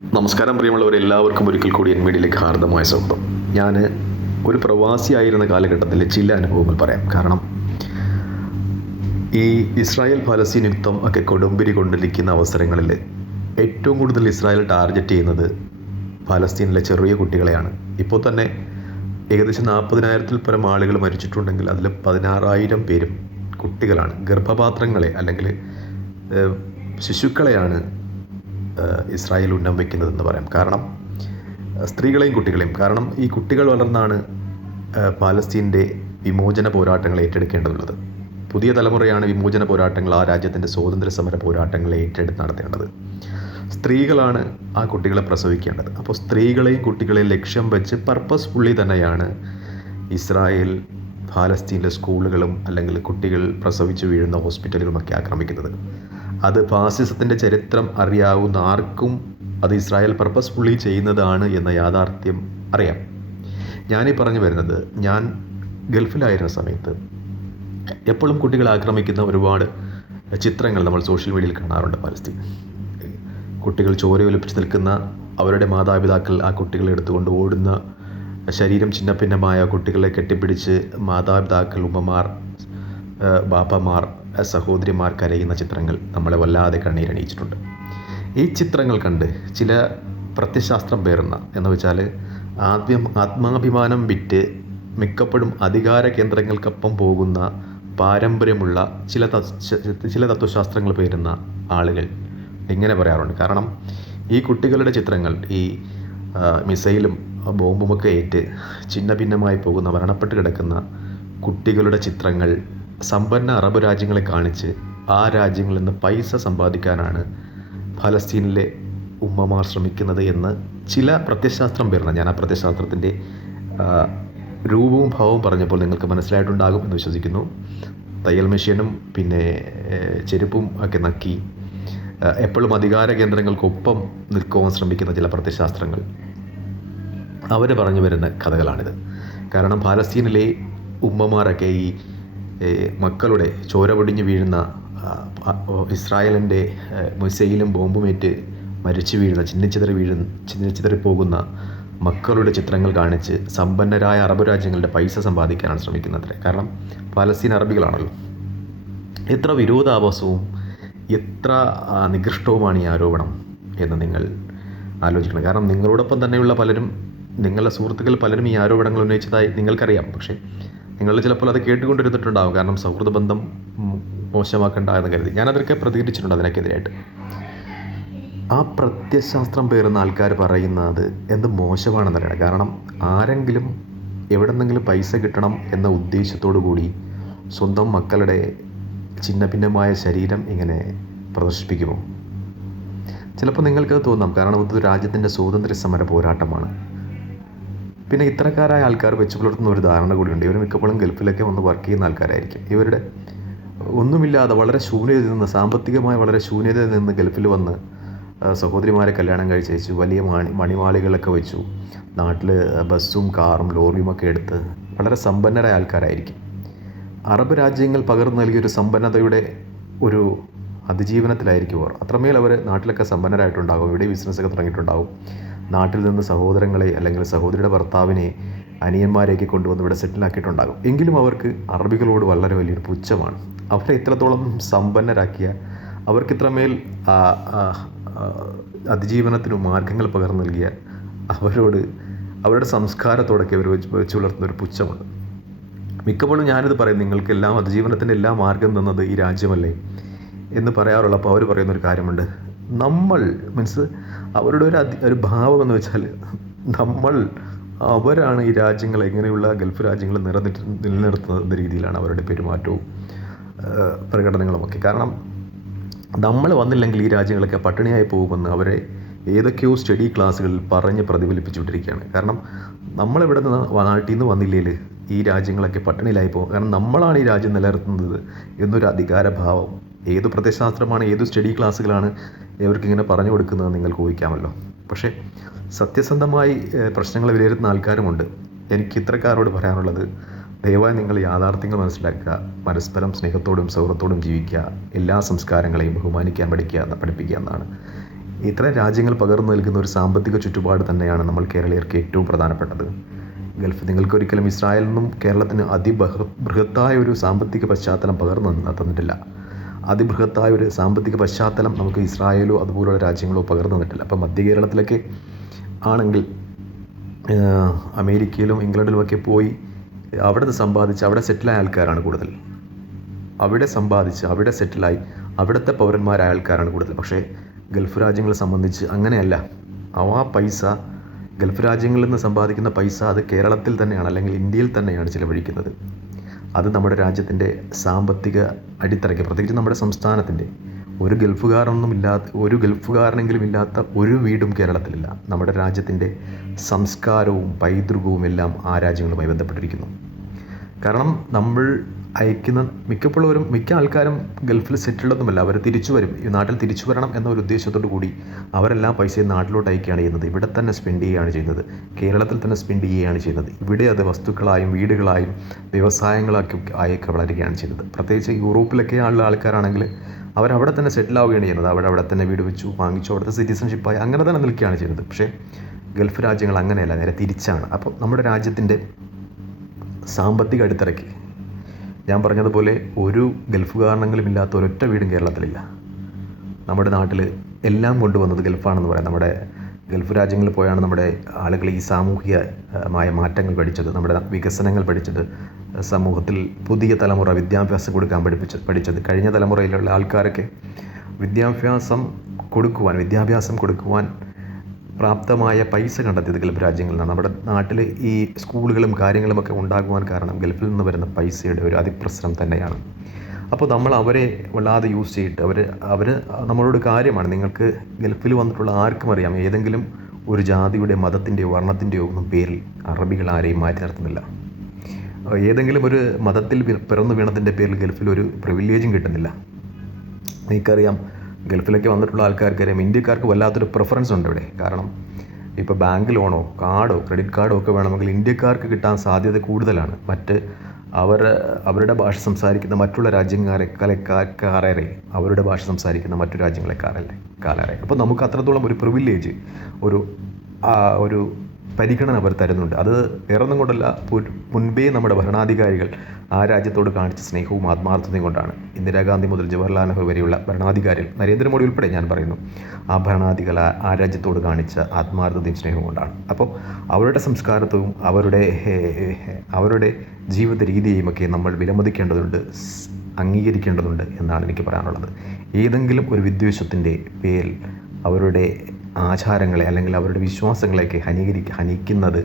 നമസ്കാരം പ്രിയമുള്ളവർ എല്ലാവർക്കും ഒരിക്കൽ കൂടി എൻ മീഡിയയിലേക്ക് ഹാർദമായ സ്വാഗതം. ഞാൻ ഒരു പ്രവാസി ആയിരുന്ന കാലഘട്ടത്തിലെ ചില അനുഭവങ്ങൾ പറയാം. കാരണം ഈ ഇസ്രായേൽ ഫലസ്തീൻ യുദ്ധം ഒക്കെ കൊടുമ്പിരി കൊണ്ടിരിക്കുന്ന അവസരങ്ങളിൽ ഏറ്റവും കൂടുതൽ ഇസ്രായേൽ ടാർഗറ്റ് ചെയ്യുന്നത് ഫലസ്തീനിലെ ചെറിയ കുട്ടികളെയാണ്. ഇപ്പോൾ തന്നെ ഏകദേശം നാൽപ്പതിനായിരത്തിൽ പരം ആളുകൾ മരിച്ചിട്ടുണ്ടെങ്കിൽ അതിൽ പതിനാറായിരം പേരും കുട്ടികളാണ്. ഗർഭപാത്രങ്ങളെ അല്ലെങ്കിൽ ശിശുക്കളെയാണ് ഇസ്രായേൽ ഉന്നം വയ്ക്കുന്നതെന്ന് പറയാം. കാരണം സ്ത്രീകളെയും കുട്ടികളെയും കാരണം ഈ കുട്ടികൾ വളർന്നാണ് പാലസ്തീന്റെ വിമോചന പോരാട്ടങ്ങൾ ഏറ്റെടുക്കേണ്ടതുള്ളത്. പുതിയ തലമുറയാണ് വിമോചന പോരാട്ടങ്ങൾ ആ രാജ്യത്തിന്റെ സ്വാതന്ത്ര്യ സമര പോരാട്ടങ്ങൾ ഏറ്റെടുത്ത് നടത്തേണ്ടത്. സ്ത്രീകളാണ് ആ കുട്ടികളെ പ്രസവിക്കേണ്ടത്. അപ്പോൾ സ്ത്രീകളെയും കുട്ടികളെയും ലക്ഷ്യം വെച്ച് പർപ്പസ്ഫുള്ളി തന്നെയാണ് ഇസ്രായേൽ ഫാലസ്തീനിലെ സ്കൂളുകളും അല്ലെങ്കിൽ കുട്ടികൾ പ്രസവിച്ചു വീഴുന്ന ഹോസ്പിറ്റലുകളുമൊക്കെ ആക്രമിക്കുന്നത്. അത് ഫാസിസത്തിന്റെ ചരിത്രം അറിയാവുന്ന ആർക്കും അത് ഇസ്രായേൽ പർപ്പസ്ഫുള്ളി ചെയ്യുന്നതാണ് എന്ന യാഥാർത്ഥ്യം അറിയാം. ഞാനീ പറഞ്ഞു വരുന്നത് ഞാൻ ഗൾഫിലായിരുന്ന സമയത്ത് എപ്പോഴും കുട്ടികളെ ആക്രമിക്കുന്ന ഒരുപാട് ചിത്രങ്ങൾ നമ്മൾ സോഷ്യൽ മീഡിയയിൽ കാണാറുണ്ട് പലസ്തീൻ കുട്ടികൾ ചോര ചോരയൊലിപ്പിച്ച് നിൽക്കുന്ന അവരുടെ മാതാപിതാക്കൾ ആ കുട്ടികളെ എടുത്തുകൊണ്ട് ഓടുന്ന ശരീരം ഛിന്നഭിന്നമായ കുട്ടികളെ കെട്ടിപ്പിടിച്ച് മാതാപിതാക്കൾ ഉമ്മമാർ ബാപ്പമാർ സഹോദരിമാർ കരയുന്ന ചിത്രങ്ങൾ നമ്മളെ വല്ലാതെ കണ്ണീരണിയിച്ചിട്ടുണ്ട്. ഈ ചിത്രങ്ങൾ കണ്ട് ചില പ്രത്യശാസ്ത്രം പേറുന്ന എന്ന് വെച്ചാൽ ആദ്യം ആത്മാഭിമാനം വിറ്റ് മിക്കപ്പോഴും അധികാര കേന്ദ്രങ്ങൾക്കൊപ്പം പോകുന്ന പാരമ്പര്യമുള്ള ചില ചില തത്വശാസ്ത്രങ്ങൾ പേരുന്ന ആളുകൾ ഇങ്ങനെ പറയാറുണ്ട്. കാരണം ഈ കുട്ടികളുടെ ചിത്രങ്ങൾ ഈ മിസൈലും ബോംബുമൊക്കെ ഏറ്റ് ഛിന്ന ഭിന്നമായി പോകുന്ന മരണപ്പെട്ട് കിടക്കുന്ന കുട്ടികളുടെ ചിത്രങ്ങൾ സമ്പന്ന അറബ് രാജ്യങ്ങളെ കാണിച്ച് ആ രാജ്യങ്ങളിൽ നിന്ന് പൈസ സമ്പാദിക്കാനാണ് ഫലസ്തീനിലെ ഉമ്മമാർ ശ്രമിക്കുന്നത് എന്ന് ചില പ്രത്യശാസ്ത്രം പേരുന്ന ഞാൻ ആ പ്രത്യശാസ്ത്രത്തിന്റെ രൂപവും ഭാവവും പറഞ്ഞപ്പോൾ നിങ്ങൾക്ക് മനസ്സിലായിട്ടുണ്ടാകും എന്ന് വിശ്വസിക്കുന്നു. തയ്യൽ മെഷീനും പിന്നെ ചെരുപ്പും ഒക്കെ നക്കി എപ്പോഴും അധികാര കേന്ദ്രങ്ങൾക്കൊപ്പം നിൽക്കുവാൻ ശ്രമിക്കുന്ന ചില പ്രത്യശാസ്ത്രങ്ങൾ. അവർ പറഞ്ഞു വരുന്ന കഥകളാണിത്. കാരണം ഫലസ്തീനിലെ ഉമ്മമാരൊക്കെ ഈ മക്കളുടെ ചോര പൊടിഞ്ഞ് വീഴുന്ന ഇസ്രായേലിന്റെ മിസൈലും ബോംബുമേറ്റ് മരിച്ചു വീഴുന്ന ചിന്നിച്ചിതറി വീഴുന്ന ചിന്നിച്ചിതറി പോകുന്ന മക്കളുടെ ചിത്രങ്ങൾ കാണിച്ച് സമ്പന്നരായ അറബ് രാജ്യങ്ങളുടെ പൈസ സമ്പാദിക്കാനാണ് ശ്രമിക്കുന്നത് കാരണം പലസ്തീൻ അറബികളാണല്ലോ. എത്ര വിരോധാഭാസവും എത്ര നികൃഷ്ടവുമാണ് ഈ ആരോപണം എന്ന് നിങ്ങൾ ആലോചിക്കണം. കാരണം നിങ്ങളോടൊപ്പം തന്നെയുള്ള പലരും നിങ്ങളുടെ സുഹൃത്തുക്കൾ പലരും ഈ ആരോപണങ്ങൾ ഉന്നയിച്ചതായി നിങ്ങൾക്കറിയാം. പക്ഷേ നിങ്ങൾ ചിലപ്പോൾ അത് കേട്ടുകൊണ്ടിരുന്നിട്ടുണ്ടാകും കാരണം സൗഹൃദ ബന്ധം മോശമാക്കേണ്ട എന്ന് കരുതി. ഞാനതൊക്കെ പ്രതികരിച്ചിട്ടുണ്ട് അതിനൊക്കെതിരായിട്ട്. ആ പ്രത്യശാസ്ത്രം പേരുന്ന ആൾക്കാർ പറയുന്നത് എന്ത് മോശമാണെന്ന് പറയണം കാരണം ആരെങ്കിലും എവിടെന്നെങ്കിലും പൈസ കിട്ടണം എന്ന ഉദ്ദേശത്തോടു കൂടി സ്വന്തം മക്കളുടെ ചിന്ന ഭിന്നമായ ശരീരം ഇങ്ങനെ പ്രദർശിപ്പിക്കുമോ? ചിലപ്പോൾ നിങ്ങൾക്കത് തോന്നാം. കാരണം ഇത് രാജ്യത്തിന്റെ സ്വാതന്ത്ര്യ സമര പോരാട്ടമാണ്. പിന്നെ ഇത്തരക്കാരായ ആൾക്കാർ വെച്ച് പുലർത്തുന്ന ഒരു ധാരണ കൂടിയുണ്ട്. ഇവർ മിക്കപ്പോഴും ഗൾഫിലൊക്കെ വന്ന് വർക്ക് ചെയ്യുന്ന ആൾക്കാരായിരിക്കും. ഇവരുടെ ഒന്നുമില്ലാതെ വളരെ ശൂന്യതയിൽ നിന്ന് സാമ്പത്തികമായി വളരെ ശൂന്യതയിൽ നിന്ന് ഗൾഫിൽ വന്ന് സഹോദരിമാരെ കല്യാണം കഴിച്ച് വെച്ചു വലിയ മണി മണിമാളികളൊക്കെ വെച്ചു നാട്ടിൽ ബസ്സും കാറും ലോറിയും ഒക്കെ എടുത്ത് വളരെ സമ്പന്നരായ ആൾക്കാരായിരിക്കും. അറബ് രാജ്യങ്ങൾ പകർന്നു നൽകിയൊരു സമ്പന്നതയുടെ ഒരു അതിജീവനത്തിലായിരിക്കും അവർ അത്രമേൽ അവർ നാട്ടിലൊക്കെ സമ്പന്നരായിട്ടുണ്ടാകും ഇവിടെ ബിസിനസ്സൊക്കെ തുടങ്ങിയിട്ടുണ്ടാകും. നാട്ടിൽ നിന്ന് സഹോദരങ്ങളെ അല്ലെങ്കിൽ സഹോദരിയുടെ ഭർത്താവിനെ അനിയന്മാരെയൊക്കെ കൊണ്ടുവന്ന് ഇവിടെ സെറ്റിലാക്കിയിട്ടുണ്ടാകും. എങ്കിലും അവർക്ക് അറബികളോട് വളരെ വലിയൊരു പുച്ഛമാണ്. അവരെ ഇത്രത്തോളം സമ്പന്നരാക്കിയ അവർക്ക് ഇത്രമേൽ ആ, ആ, ആ, അതിജീവനത്തിന് മാർഗങ്ങൾ പകർന്നു നൽകിയ അവരോട് അവരുടെ സംസ്കാരത്തോടൊക്കെ അവർ വെച്ച് പുലർത്തുന്ന ഒരു പുച്ഛമുണ്ട്. മിക്കപ്പോഴും ഞാനിത് പറയും നിങ്ങൾക്ക് എല്ലാം അതിജീവനത്തിന്റെ എല്ലാ മാർഗം തന്നത് ഈ രാജ്യമല്ലേ എന്ന് പറയാറുള്ളപ്പോൾ അവർ പറയുന്നൊരു കാര്യമുണ്ട്. നമ്മൾ മീൻസ് അവരുടെ ഒരു അതി ഒരു ഭാവം എന്ന് വെച്ചാൽ നമ്മൾ അവരാണ് ഈ രാജ്യങ്ങൾ എങ്ങനെയുള്ള ഗൾഫ് രാജ്യങ്ങൾ നിലനിർത്തി നിലനിർത്തുന്ന രീതിയിലാണ് അവരുടെ പെരുമാറ്റവും പ്രകടനങ്ങളും പ്രകടനങ്ങളുമൊക്കെ കാരണം നമ്മൾ വന്നില്ലെങ്കിൽ ഈ രാജ്യങ്ങളൊക്കെ പട്ടിണിയായി പോകുമെന്ന് അവരെ ഏതൊക്കെയോ സ്റ്റഡി ക്ലാസ്സുകളിൽ പറഞ്ഞ് പ്രതിഫലിപ്പിച്ചുകൊണ്ടിരിക്കുകയാണ്. കാരണം നമ്മളിവിടെ നിന്ന് നാട്ടിൽ നിന്ന് വന്നില്ലെങ്കിൽ ഈ രാജ്യങ്ങളൊക്കെ പട്ടിണിയിലായി പോകും. കാരണം നമ്മളാണ് ഈ രാജ്യം നിലനിർത്തുന്നത് എന്നൊരു അധികാരഭാവം ഏത് പ്രത്യശാസ്ത്രമാണ് ഏത് സ്റ്റഡി ക്ലാസ്സുകളാണ് ഇവർക്കിങ്ങനെ പറഞ്ഞു കൊടുക്കുന്നത് നിങ്ങൾക്ക് ഊഹിക്കാമല്ലോ. പക്ഷേ സത്യസന്ധമായി പ്രശ്നങ്ങൾ വിലയിരുത്തുന്ന ആൾക്കാരുമുണ്ട്. എനിക്ക് ഇത്തരക്കാരോട് പറയാനുള്ളത് ദയവായി നിങ്ങൾ യാഥാർത്ഥ്യങ്ങൾ മനസ്സിലാക്കുക പരസ്പരം സ്നേഹത്തോടും സൗഹൃദത്തോടും ജീവിക്കുക എല്ലാ സംസ്കാരങ്ങളെയും ബഹുമാനിക്കാൻ പഠിക്കുക പഠിപ്പിക്കുക എന്നാണ്. ഇത്തരം രാജ്യങ്ങൾ പകർന്നു നൽകുന്ന ഒരു സാമ്പത്തിക ചുറ്റുപാട് തന്നെയാണ് നമ്മൾ കേരളീയർക്ക് ഏറ്റവും പ്രധാനപ്പെട്ടത്. ഗൾഫ് നിങ്ങൾക്ക് ഒരിക്കലും ഇസ്രായേലിൽ നിന്നും കേരളത്തിന് അതിബഹ ബൃഹത്തായ ഒരു സാമ്പത്തിക പശ്ചാത്തലം പകർന്നു തന്ന- തന്നിട്ടില്ല. അതിബൃഹത്തായ ഒരു സാമ്പത്തിക പശ്ചാത്തലം നമുക്ക് ഇസ്രായേലോ അതുപോലുള്ള രാജ്യങ്ങളോ പകർന്നു തന്നിട്ടില്ല. അപ്പം മധ്യ കേരളത്തിലൊക്കെ ആണെങ്കിൽ അമേരിക്കയിലും ഇംഗ്ലണ്ടിലുമൊക്കെ പോയി അവിടെ നിന്ന് സമ്പാദിച്ച് അവിടെ സെറ്റിലായ ആൾക്കാരാണ് കൂടുതൽ. അവിടെ സമ്പാദിച്ച് അവിടെ സെറ്റിലായി അവിടുത്തെ പൗരന്മാരായ ആൾക്കാരാണ് കൂടുതൽ. പക്ഷേ ഗൾഫ് രാജ്യങ്ങളെ സംബന്ധിച്ച് അങ്ങനെയല്ല. ആ പൈസ ഗൾഫ് രാജ്യങ്ങളിൽ നിന്ന് സമ്പാദിക്കുന്ന പൈസ അത് കേരളത്തിൽ തന്നെയാണ് അല്ലെങ്കിൽ ഇന്ത്യയിൽ തന്നെയാണ് ചിലവഴിക്കുന്നത്. അത് നമ്മുടെ രാജ്യത്തിന്റെ സാമ്പത്തിക അടിത്തറയ്ക്ക് പ്രത്യേകിച്ച് നമ്മുടെ സംസ്ഥാനത്തിന്റെ ഒരു ഗൾഫുകാരൊന്നും ഇല്ലാത്ത ഒരു ഗൾഫുകാരനെങ്കിലും ഇല്ലാത്ത ഒരു വീടും കേരളത്തിലില്ല. നമ്മുടെ രാജ്യത്തിന്റെ സംസ്കാരവും പൈതൃകവും എല്ലാം ആ രാജ്യങ്ങളുമായി ബന്ധപ്പെട്ടിരിക്കുന്നു. കാരണം നമ്മൾ അയക്കുന്ന മിക്കപ്പോഴും മിക്ക ആൾക്കാരും ഗൾഫിൽ സെറ്റിൽഡൊന്നുമല്ല അവർ തിരിച്ചു വരും. ഈ നാട്ടിൽ തിരിച്ചു വരണം എന്നൊരു ഉദ്ദേശത്തോടു കൂടി അവരെല്ലാം പൈസ നാട്ടിലോട്ട് അയക്കുകയാണ് ചെയ്യുന്നത്. ഇവിടെ തന്നെ സ്പെൻഡ് ചെയ്യുകയാണ് ചെയ്യുന്നത്. കേരളത്തിൽ തന്നെ സ്പെൻഡ് ചെയ്യുകയാണ് ചെയ്യുന്നത്. ഇവിടെ അത് വസ്തുക്കളായും വീടുകളായും വ്യവസായങ്ങളൊക്കെ ആയൊക്കെ വളരുകയാണ് ചെയ്യുന്നത്. പ്രത്യേകിച്ച് യൂറോപ്പിലൊക്കെ ഉള്ള ആൾക്കാരാണെങ്കിൽ അവരവിടെ തന്നെ സെറ്റിൽ ആവുകയാണ് ചെയ്യുന്നത്. അവിടെ അവിടെ തന്നെ വീട് വെച്ചു വാങ്ങിച്ചു അവിടുത്തെ സിറ്റിസൺഷിപ്പായി അങ്ങനെ തന്നെ നിൽക്കുകയാണ് ചെയ്യുന്നത്. പക്ഷേ ഗൾഫ് രാജ്യങ്ങൾ അങ്ങനെയല്ല. നേരെ തിരിച്ചാണ്. അപ്പോൾ നമ്മുടെ രാജ്യത്തിന്റെ സാമ്പത്തിക അടിത്തറയ്ക്ക് ഞാൻ പറഞ്ഞതുപോലെ ഒരു ഗൾഫ് ഇല്ലാത്ത ഒരൊറ്റ വീടും കേരളത്തിലില്ല. നമ്മുടെ നാട്ടിൽ എല്ലാം കൊണ്ടുവന്നത് ഗൾഫാണെന്ന് പറയാം. നമ്മുടെ ഗൾഫ് രാജ്യങ്ങളിൽ പോയാണ് നമ്മുടെ ആളുകൾ ഈ സാമൂഹികമായ മാറ്റങ്ങൾ പഠിച്ചത് നമ്മുടെ വികസനങ്ങൾ പഠിച്ചത് സമൂഹത്തിൽ പുതിയ തലമുറ വിദ്യാഭ്യാസം കൊടുക്കാൻ പഠിപ്പിച്ച പഠിച്ചത്. കഴിഞ്ഞ തലമുറയിലുള്ള ആൾക്കാരൊക്കെ വിദ്യാഭ്യാസം കൊടുക്കുവാൻ വിദ്യാഭ്യാസം കൊടുക്കുവാൻ പ്രാപ്തമായ പൈസ കണ്ടെത്തിയത് ഗൾഫ് രാജ്യങ്ങളിലാണ്. നമ്മുടെ നാട്ടിൽ ഈ സ്കൂളുകളും കാര്യങ്ങളുമൊക്കെ ഉണ്ടാകുവാൻ കാരണം ഗൾഫിൽ നിന്ന് വരുന്ന പൈസയുടെ ഒരു അതിപ്രസരം തന്നെയാണ്. അപ്പോൾ നമ്മൾ അവരെ വല്ലാതെ യൂസ് ചെയ്തിട്ട് അവർ അവർ നമ്മളോട് കാര്യമാണ്. നിങ്ങൾക്ക് ഗൾഫിൽ വന്നിട്ടുള്ള ആർക്കും അറിയാം. ഏതെങ്കിലും ഒരു ജാതിയുടെ മതത്തിന്റെയോ വർണത്തിന്റെയോ ഒന്നും പേരിൽ അറബികൾ ആരെയും മാറ്റി നിർത്തുന്നില്ല. ഏതെങ്കിലും ഒരു മതത്തിൽ പിറന്നു വീണതിന്റെ പേരിൽ ഗൾഫിൽ ഒരു പ്രിവിലേജും കിട്ടുന്നില്ല. എനിക്കറിയാം ഗൾഫിലൊക്കെ വന്നിട്ടുള്ള ആൾക്കാർക്കറിയാം ഇന്ത്യക്കാർക്ക് വല്ലാത്തൊരു പ്രിഫറൻസ് ഉണ്ട് ഇവിടെ. കാരണം ഇപ്പോൾ ബാങ്ക് ലോണോ കാർഡോ ക്രെഡിറ്റ് കാർഡോ ഒക്കെ വേണമെങ്കിൽ ഇന്ത്യക്കാർക്ക് കിട്ടാൻ സാധ്യത കൂടുതലാണ്. മറ്റ് അവർ അവരുടെ ഭാഷ സംസാരിക്കുന്ന മറ്റുള്ള രാജ്യക്കാരെക്കാരെ അവരുടെ ഭാഷ സംസാരിക്കുന്ന മറ്റു രാജ്യങ്ങളെക്കാരല്ലേ കാലേറെ. അപ്പോൾ നമുക്ക് അത്രത്തോളം ഒരു പ്രിവിലേജ് ഒരു ഒരു പരിഗണന അവർ തരുന്നുണ്ട്. അത് വേറൊന്നും കൊണ്ടല്ല മുൻപേ നമ്മുടെ ഭരണാധികാരികൾ ആ രാജ്യത്തോട് കാണിച്ച സ്നേഹവും ആത്മാർത്ഥതയും കൊണ്ടാണ് ഇന്ദിരാഗാന്ധി മുതൽ ജവഹർലാൽ നെഹ്റു വരെയുള്ള ഭരണാധികാരികൾ നരേന്ദ്രമോദി ഉൾപ്പെടെ ഞാൻ പറയുന്നു ആ ഭരണാധികൾ ആ- രാജ്യത്തോട് കാണിച്ച ആത്മാർത്ഥതയും സ്നേഹവും കൊണ്ടാണ്. അപ്പോൾ അവരുടെ സംസ്കാരത്വവും അവരുടെ അവരുടെ ജീവിത രീതിയെയും ഒക്കെ നമ്മൾ വിലമതിക്കേണ്ടതുണ്ട് അംഗീകരിക്കേണ്ടതുണ്ട് എന്നാണ് എനിക്ക് പറയാനുള്ളത്. ഏതെങ്കിലും ഒരു വിദ്വേഷത്തിന്റെ പേരിൽ അവരുടെ ആചാരങ്ങളെ അല്ലെങ്കിൽ അവരുടെ വിശ്വാസങ്ങളെയൊക്കെ ഹനീകരി ഹനിക്കുന്നത്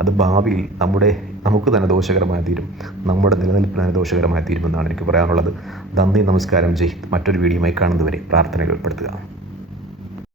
അത് ഭാവിയിൽ നമ്മുടെ നമുക്ക് തന്നെ ദോഷകരമായി തീരും. നമ്മുടെ നിലനിൽപ്പിന് തന്നെ ദോഷകരമായി തീരുമെന്നാണ് എനിക്ക് പറയാനുള്ളത്. നന്ദി നമസ്കാരം. ജയ് മറ്റൊരു വീഡിയോയുമായി കാണുന്നവരെ പ്രാർത്ഥനകൾ ഉൾപ്പെടുത്തുക.